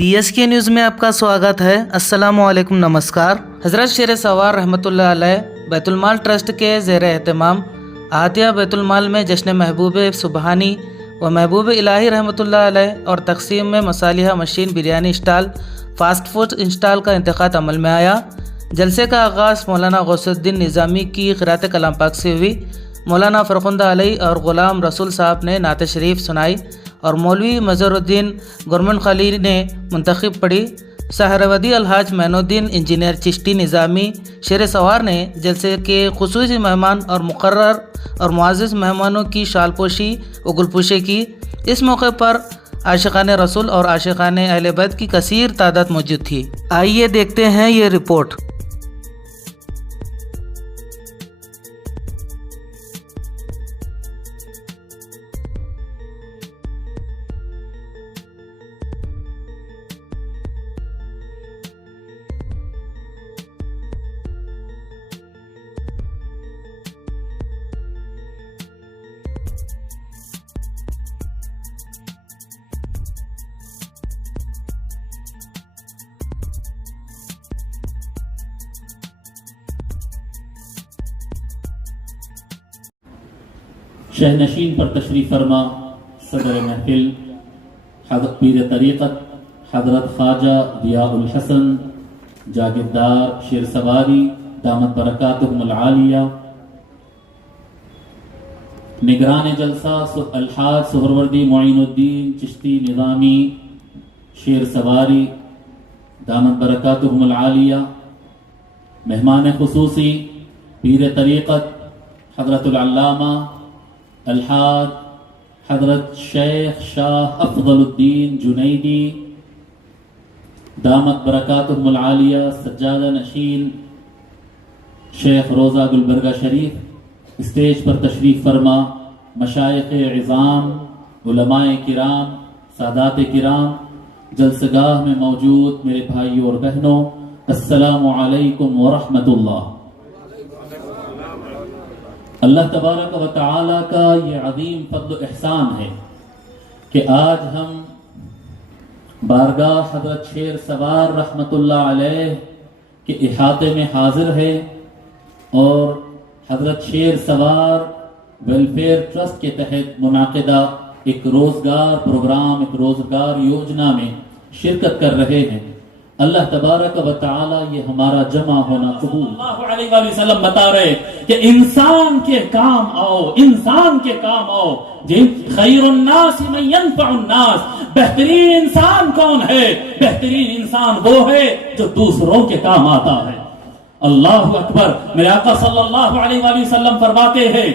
BSK news میں آپ کا سواگت ہے۔ السلام علیکم، نمسکار۔ حضرت شیر سوار رحمۃ اللہ علیہ بیت المال ٹرسٹ کے زیر اہتمام عطیہ بیت المال میں جشن محبوب سبحانی و محبوب الہی رحمۃ اللہ علیہ اور تقسیم میں مصالحہ machine biryani stall fast food stall کا انعقاد عمل میں آیا۔ جلسے کا آغاز مولانا غوث الدین نظامی کی قرأت کلام پاک سے ہوئی۔ مولانا فرخندہ علی اور غلام رسول صاحب نے نعت شریف سنائی اور مولوی مظہر الدین گورنمنٹ خالی نے منتخب پڑھی۔ سہروردی الحاج معین الدین انجینئر چشتی نظامی شیر سوار نے جلسے کے خصوصی مہمان اور مقرر اور معزز مہمانوں کی شال پوشی و گل پوشی کی۔ اس موقع پر عاشقان رسول اور عاشقان اہل بیت کی کثیر تعداد موجود تھی۔ آئیے دیکھتے ہیں یہ رپورٹ۔ شہنشین پر تشریف فرما صدر محفل حضرت پیر طریقت حضرت خواجہ ضیاء الحسن جاگیردار شیر سواری دامت برکاتہم العالیہ، نگران جلسہ الحاج سہروردی معین الدین چشتی نظامی شیر سواری دامت برکاتہم العالیہ، مہمان خصوصی پیر طریقت حضرت العلامہ الحاج حضرت شیخ شاہ افضل الدین جنیدی دامت برکاتہم العالیہ، سجادہ نشین شیخ روضہ گلبرگہ شریف، اسٹیج پر تشریف فرما مشائخ عظام، علماء کرام، سادات کرام، جلسگاہ میں موجود میرے بھائیوں اور بہنوں، السلام علیکم ورحمۃ اللہ۔ اللہ تبارک و تعالی کا یہ عظیم فضل و احسان ہے کہ آج ہم بارگاہ حضرت شیر سوار رحمت اللہ علیہ کے احاطے میں حاضر ہے اور حضرت شیر سوار ویلفیئر ٹرسٹ کے تحت منعقدہ ایک روزگار پروگرام، ایک روزگار یوجنا میں شرکت کر رہے ہیں۔ اللہ تبارک و تعالی یہ ہمارا جمع ہونا قبول۔ اللہ علیہ وآلہ وسلم بتا رہے کہ انسان کے کام آؤ، انسان کے کام آؤ، خیر الناس من ينفع الناس، بہترین انسان کون ہے؟ بہترین انسان وہ ہے جو دوسروں کے کام آتا ہے۔ اللہ اکبر۔ میرے آقا صلی اللہ علیہ وآلہ وسلم فرماتے ہیں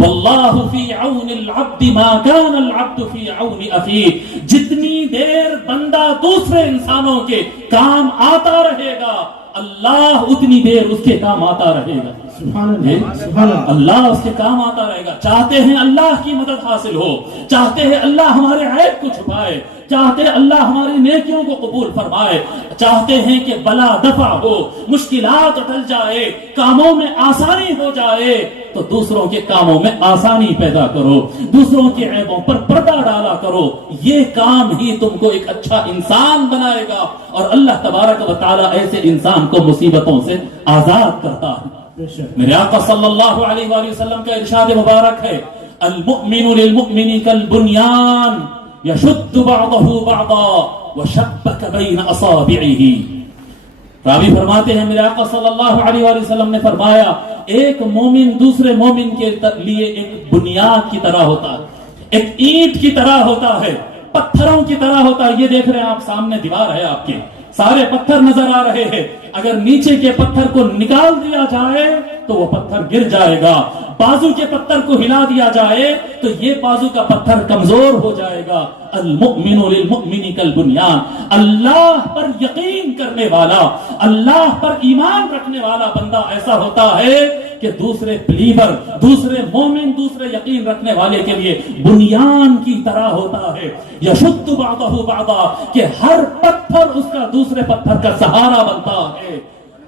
واللہ فی عون العبد ما کان العبد فی عون اخیہ، جتنی دیر بندہ دوسرے انسانوں کے کام آتا رہے گا اللہ اتنی دیر اس کے کام آتا رہے گا۔ سبحان اللہ، اس کے کام آتا رہے گا۔ چاہتے ہیں اللہ کی مدد حاصل ہو، چاہتے ہیں اللہ ہمارے عیب کو چھپائے، چاہتے ہیں اللہ ہماری نیکیوں کو قبول فرمائے، چاہتے ہیں کہ بلا دفع ہو، مشکلات ٹل جائے، کاموں میں آسانی ہو جائے، تو دوسروں کے کاموں میں آسانی پیدا کرو، دوسروں کے عیبوں پر پردہ ڈالا کرو۔ یہ کام ہی تم کو ایک اچھا انسان بنائے گا اور اللہ تبارک و تعالی ایسے انسان کو مصیبتوں سے آزاد کرتا ہے۔ میرے آقا صلی اللہ علیہ وآلہ وسلم کا ارشاد مبارک ہے المؤمن للمؤمن کالبنیان یشد بعضہ بعضا وشبک بین اصابعہ۔ راوی فرماتے ہیں میرے آقا صلی اللہ علیہ وآلہ وسلم نے فرمایا ایک مومن دوسرے مومن کے لیے ایک بنیاد کی طرح ہوتا ہے، ایک اینٹ کی طرح ہوتا ہے، پتھروں کی طرح ہوتا ہے۔ یہ دیکھ رہے ہیں آپ، سامنے دیوار ہے آپ کے، سارے پتھر نظر آ رہے ہیں۔ اگر نیچے کے پتھر کو نکال دیا جائے تو وہ پتھر گر جائے گا، بازو کے پتھر کو ہلا دیا جائے تو یہ بازو کا پتھر کمزور ہو جائے گا۔ المؤمن للمؤمن کالبنیان، اللہ پر یقین کرنے والا، اللہ پر ایمان رکھنے والا بندہ ایسا ہوتا ہے کہ دوسرے بلیور، دوسرے مومن، دوسرے یقین رکھنے والے کے لیے بنیان کی طرح ہوتا ہے۔ یشد بعضہ بعضا، کہ ہر پتھر اس کا دوسرے پتھر کا سہارا بنتا ہے۔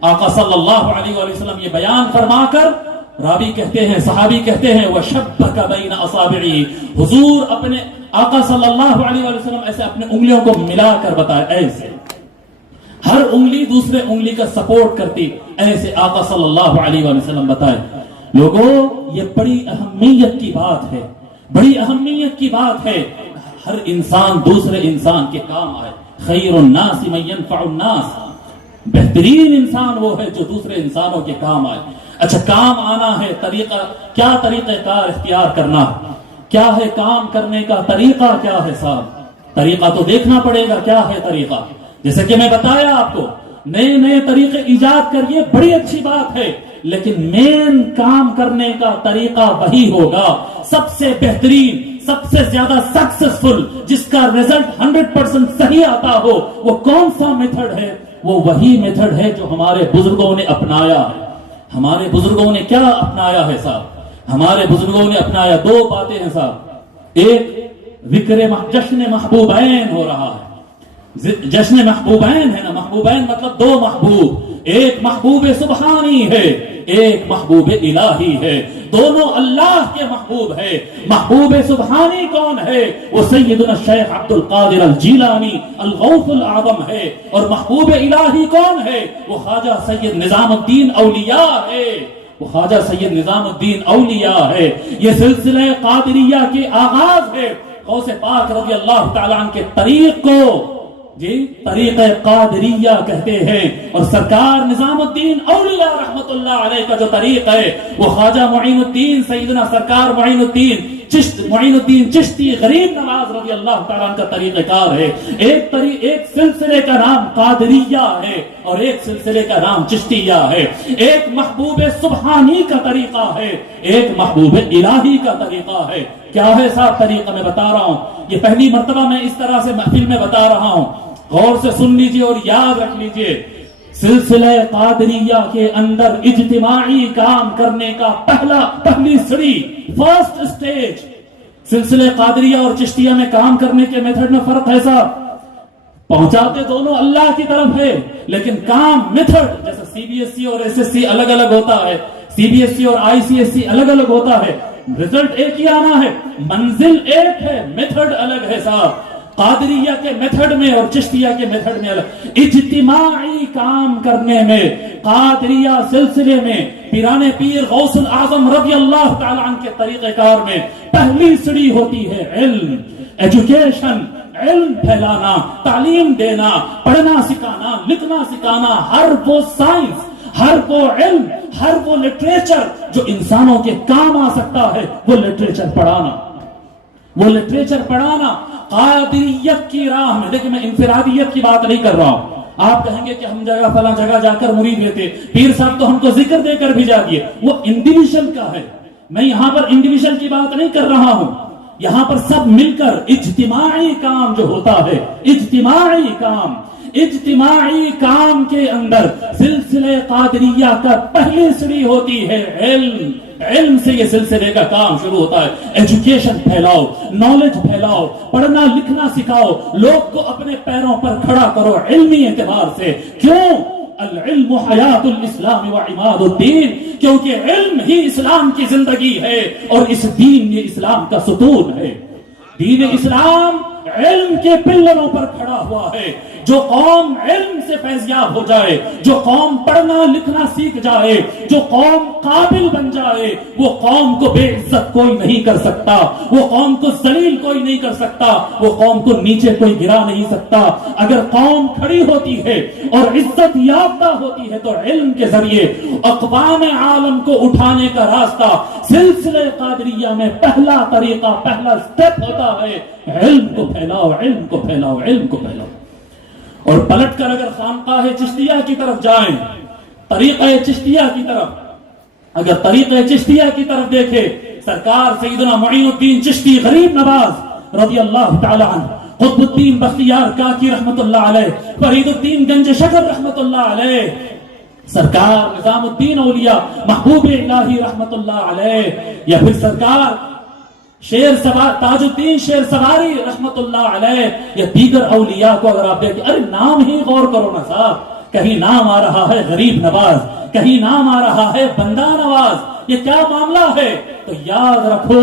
آقا صلی اللہ علیہ وآلہ وسلم یہ بیان فرما کر راوی کہتے ہیں، صحابی کہتے ہیں وَشَبَّكَ بَيْنَ أَصَابِعِهِ، حضور اپنے آقا صلی اللہ علیہ وسلم ایسے اپنے انگلیوں کو ملا کر بتائے، ایسے ہر انگلی دوسرے انگلی کا سپورٹ کرتی، ایسے آقا صلی اللہ علیہ وسلم بتائے۔ لوگوں یہ بڑی اہمیت کی بات ہے، بڑی اہمیت کی بات ہے، ہر انسان دوسرے انسان کے کام آئے۔ خیر الناس من ينفع الناس، بہترین انسان وہ ہے جو دوسرے انسانوں کے کام آئے۔ اچھا کام آنا ہے، طریقہ کیا، طریقہ کار اختیار کرنا کیا ہے، کام کرنے کا طریقہ کیا ہے صاحب؟ طریقہ تو دیکھنا پڑے گا، کیا ہے طریقہ؟ جیسے کہ میں بتایا آپ کو، نئے نئے طریقے ایجاد کریے، بڑی اچھی بات ہے، لیکن مین کام کرنے کا طریقہ وہی ہوگا سب سے بہترین، سب سے زیادہ سکسیسفل، جس کا رزلٹ 100% صحیح آتا ہو۔ وہ کون سا میتھڈ ہے؟ وہ وہی میتھڈ ہے جو ہمارے بزرگوں نے اپنایا ہے۔ ہمارے بزرگوں نے کیا اپنایا ہے صاحب؟ ہمارے بزرگوں نے اپنایا دو باتیں ہیں صاحب۔ ایک جشن محبوبین ہو رہا ہے، جشن محبوبین ہے نا، محبوبین مطلب دو محبوب، ایک محبوب سبحانی ہے، ایک محبوب الہی ہے، دونوں اللہ کے محبوب ہے۔ محبوب سبحانی کون ہے؟ وہ سیدنا شیخ عبد القادر الجیلانی الغوث الاعظم ہے، اور محبوب الہی کون ہے؟ وہ خواجہ سید نظام الدین اولیاء ہے، وہ خواجہ سید نظام الدین اولیاء ہے۔ یہ سلسلہ قادریہ کے آغاز ہے، غوث پاک رضی اللہ تعالیٰ عنہ کے طریق کو جی طریق قادریہ کہتے ہیں، اور سرکار نظام الدین اولیاء رحمت اللہ علیہ کا جو طریق ہے وہ خواجہ معین الدین سیدنا سرکار معین الدین چشتی غریب نواز رضی اللہ تعالیٰ عنہ کا طریقہ کار ہے۔ ایک سلسلے کا نام قادریہ ہے اور ایک سلسلے کا نام چشتیہ ہے۔ ایک محبوب سبحانی کا طریقہ ہے، ایک محبوب الہی کا طریقہ ہے۔ کیا ہے صاحب طریقہ؟ میں بتا رہا ہوں، یہ پہلی مرتبہ میں اس طرح سے محفل میں بتا رہا ہوں، غور سے سن لیجئے اور یاد رکھ لیجئے۔ سلسلہ قادریہ کے اندر اجتماعی کام کرنے کا پہلی سڑی، فرسٹ اسٹیج، سلسلہ قادریہ اور چشتیہ میں کام کرنے کے میتھڈ میں فرق ہے صاحب۔ پہنچاتے دونوں اللہ کی طرف ہے، لیکن کام میتھڈ، جیسے سی بی ایس سی اور ایس ایس سی الگ الگ ہوتا ہے، سی بی ایس سی اور آئی سی ایس سی الگ الگ ہوتا ہے، رزلٹ ایک ہی آنا ہے، منزل ایک ہے، میتھڈ الگ ہے صاحب۔ قادریہ کے میتھڈ میں اور چشتیہ کے میتھڈ میں الگ۔ اجتماعی کام کرنے میں قادریہ سلسلے میں پیران پیر غوث الاعظم رضی اللہ تعالیٰ عنہ کے طریقہ کار میں پہلی سڑی ہوتی ہے علم، ایجوکیشن، علم پھیلانا، تعلیم دینا، پڑھنا سکھانا، لکھنا سکھانا، ہر وہ سائنس، ہر وہ علم، ہر وہ لٹریچر جو انسانوں کے کام آ سکتا ہے، وہ لٹریچر پڑھانا، وہ لٹریچر پڑھانا قادریت کی راہ میں۔ دیکھیں میں انفرادیت کی بات نہیں کر رہا ہوں، آپ کہیں گے کہ ہم جگہ فلاں جگہ جا کر مرید لیتے، پیر صاحب تو ہم کو ذکر دے کر بھیجا دیے، وہ انڈیویژل کا ہے۔ میں یہاں پر انڈیویژل کی بات نہیں کر رہا ہوں، یہاں پر سب مل کر اجتماعی کام جو ہوتا ہے، اجتماعی کام کے اندر سلسلہ قادریہ کا پہلی سڑی ہوتی ہے علم۔ علم سے یہ سلسلے کا کام شروع ہوتا ہے۔ ایجوکیشن پھیلاؤ، نالج پھیلاؤ، پڑھنا لکھنا سکھاؤ، لوگ کو اپنے پیروں پر کھڑا کرو علمی اعتبار سے۔ کیوں؟ العلم حیات الاسلام و عماد الدین، کیونکہ علم ہی اسلام کی زندگی ہے اور اس دین یہ اسلام کا ستون ہے۔ دین اسلام علم کے پلروں پر کھڑا ہوا ہے۔ جو قوم علم سے فیضیاب ہو جائے، جو قوم پڑھنا لکھنا سیکھ جائے، جو قوم قابل بن جائے، وہ قوم کو بے عزت کوئی نہیں کر سکتا، وہ قوم کو ذلیل کوئی نہیں کر سکتا، وہ قوم کو نیچے کوئی گرا نہیں سکتا۔ اگر قوم کھڑی ہوتی ہے اور عزت یافتہ ہوتی ہے تو علم کے ذریعے اقوام عالم کو اٹھانے کا راستہ سلسلہ قادریہ میں پہلا طریقہ، پہلا سٹیپ ہوتا ہے علم کو پھیلاؤ، علم کو پھیلاؤ، علم کو پھیلاؤ۔ اور پلٹ کر اگر خانقاہ چشتیہ کی طرف جائیں، طریقہ چشتیہ کی طرف، اگر طریقہ چشتیہ کی طرف دیکھے، سرکار سیدنا معین الدین چشتی غریب نواز رضی اللہ تعالی عنہ، قطب الدین بختیار کاکی رحمت اللہ علیہ، فرید الدین گنج شکر رحمت اللہ علیہ، سرکار نظام الدین اولیاء محبوب الہی رحمت اللہ علیہ، یا پھر سرکار تاج الدین شیر سواری رحمت اللہ علیہ، یا دیگر اولیاء کو اگر آپ دیکھیں، ارے نام ہی غور کرو نا صاحب، کہیں نام آ رہا ہے غریب نواز، کہیں نام آ رہا ہے بندہ نواز، یہ کیا معاملہ ہے؟ تو یاد رکھو